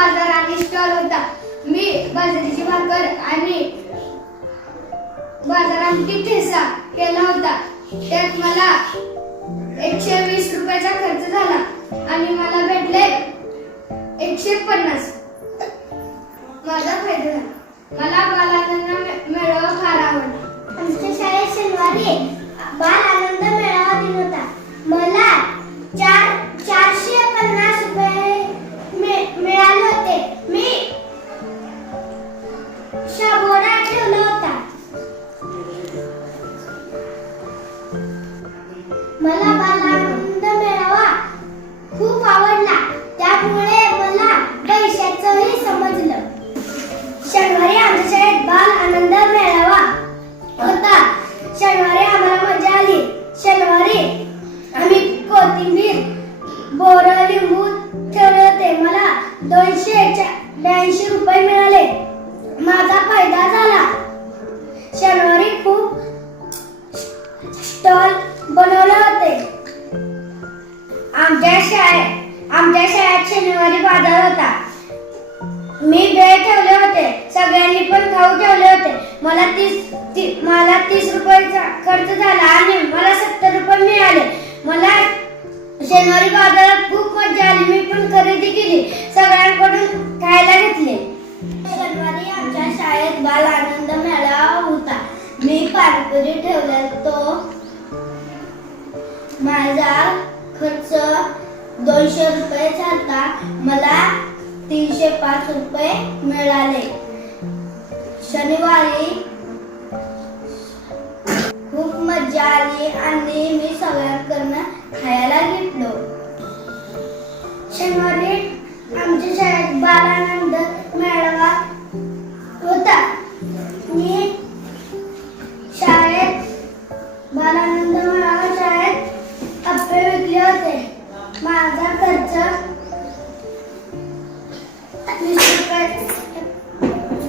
बाजार आणि स्टॉल होता. मी बाजरीची भाकर आणि बाजारात ठेचा केला होता. त्यात मला 120 रुपयाचा खर्च झाला आणि मला भेटले 150. माझा फायदा झाला. मला बालानंद मेळावा फार आवडला. आमच्या शाळेत शनिवारी बाल आनंद मेळावा दिन होता. मला 450 रुपये मिळाले होते. मी शाबोडा ठेवला होता. मला बाल आनंद मेळावा खूप आवडला. त्यामुळे मला पैशाचंही समजलं. शनिवारी आमच्या शाळेत बाल आनंद मेळावा होता. शनिवारी आम्हाला मजा आली. शनिवारी आम्ही कोथिंबीर, बोरं, लिंबू ठेवले होते. मला 282 रुपये मिळाले. माझा फायदा झाला. शनिवारी खूप स्टॉल बनवले होते. आमच्या शाळेत शनिवारी बाजार होता. मी भेळ ठेवले होते. सगळ्यांनी पण खाऊ ठेवले होते. मला 30 रुपयाचा खर्च झाला आणि मला 70 रुपये मिळाले. मला शनिवारी बाजारात खूप मजा आली. मी पण खरेदी केली. सगळ्यांकडून खायला घेतले. शनिवारी आमच्या शाळेत बाल आनंद मेळावा होता. मी पाणीपुरी ठेवला. तो माझा खर्च 200 रुपये झाला. मला 305 रुपये मिळाले. शनिवारी खूप मजा आली आणि मी सगळ्यांकडनं खायला घेतलो. शनिवारी आमच्या शाळेत बाल आनंद मेळावा होता. मी शाळेत बाल आनंद मेळावा शाळेत अप्पे विकले होते. माझा खर्च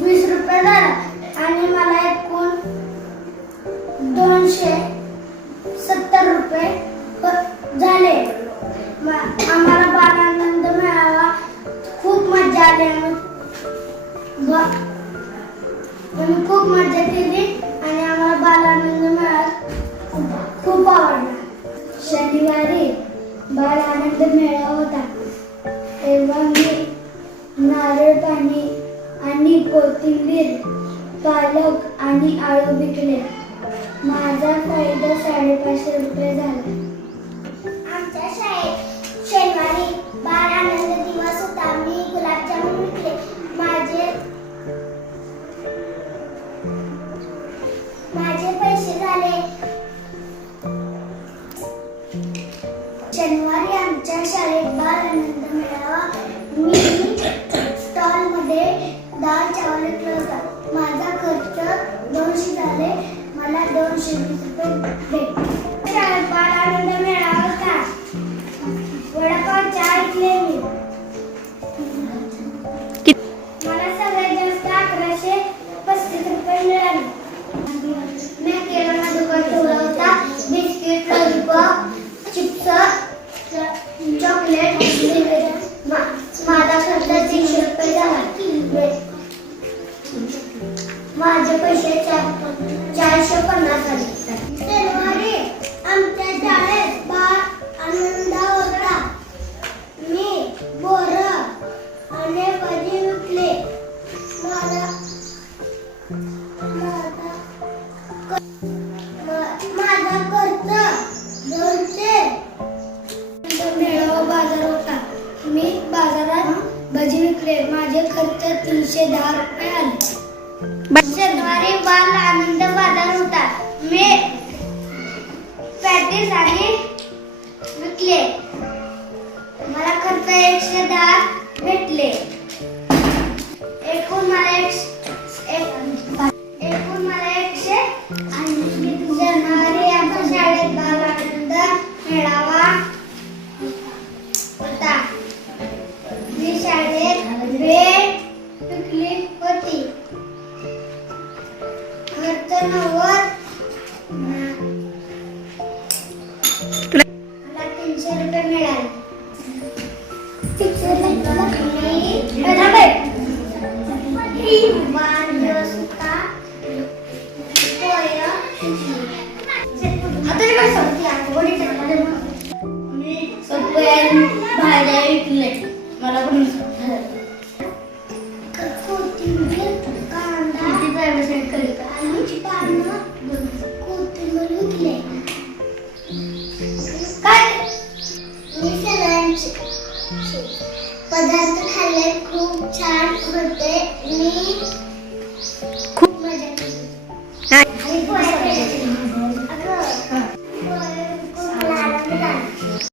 20 रुपये झाला आणि मला एकूण 270 रुपये झाले. आम्हाला बाल आनंद मेळावा खूप मजा आली. आम्ही खूप मजा केली आणि आम्हाला बाल आनंद मेळावा खूप आवडला. शनिवारी बाल आनंद मेळावा होता. तेव्हा मी नारळ पाणी आणि कोथिंबीर, पालक आणि आळू विकले. माझा फायदा 550 रुपये झाला. आमच्या शाळेत शनिवारी बाल आनंद दिवस होता. मी गुलाबजामुन विकले. माझे पैसे झाले. शनिवारी आमच्या शाळेत बाल आनंद मेळावा. मी स्टॉल मध्ये दाल चावल विकला होता. माझा खर्च 200 झाले. मला 220 रुपये भेटले. शाळेत बाल आनंद मेळावा होता. वडापाव चहा विकले मी. मला सगळ्यात जास्त 1135 रुपये मिळाले. मी किराणा दुकान ठेवला होता. Biscuit, lollipop, chips, chocolate. माझा खर्च 300 रुपये झाला. माझे पैसे 450 झाले. शनिवारी आमच्या शाळेत बाल आनंद होता. मी बोरं आणि भजी विकले. माझा खर्च 200. मेळावा बाजार होता. मी बाजारात भजी विकले. माझे खर्च 310 रुपये आले. शनिवारी बाल आनंद बाजार होता. मी पॅटीस आणि विकले. मला खर्च 110 भेटले. एकूण मला 180. शनिवारी आमच्या शाळेत बाल आनंद मेळावा होता. मी शाळेत भेळ विकली होती. खर्च 90. मला 300 रुपये मिळाले. मी